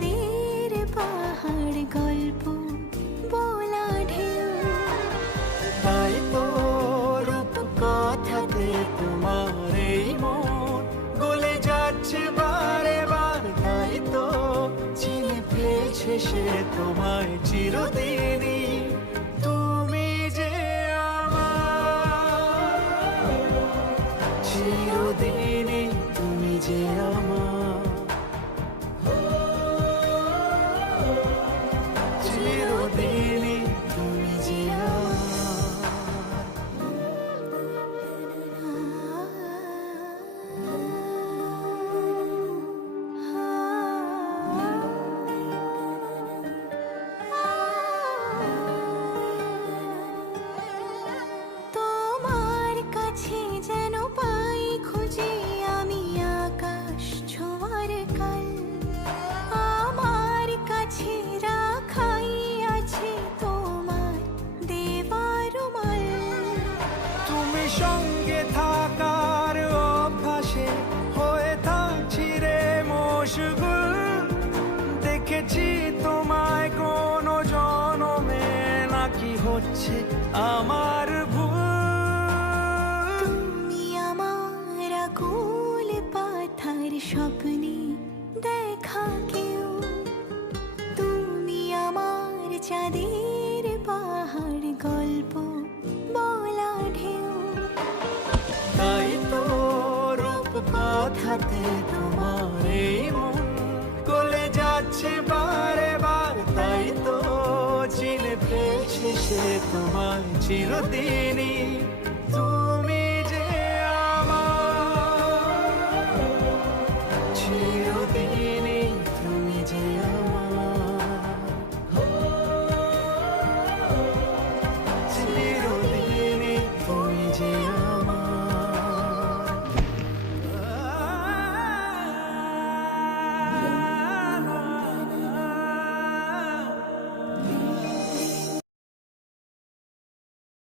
চাঁদের পাহাড় গল্প বলা ঢেউ। গল্প রূপ কথাতে তোমার এই গলে যাচ্ছে বারে বার। তাই তো চিনে ফেলছে সে তোমায় চিরদিনই। তুমি যে আমার তুমি যে আমার। সঙ্গে থাকার অভ্যাসে হয়ে থাকছি রে মশগুল। দেখেছি তোমায় কোনো জনমে নাকি হচ্ছে আমার ভুল। তুমি আমার আকুল পাথার স্বপ্নে দেখা কেউ। তুমি আমার চাঁদের কথাতে তোমার এই মন যাচ্ছে বারে বার তাই তো চিনে ফেলছে সে তোমার চিরদিনই।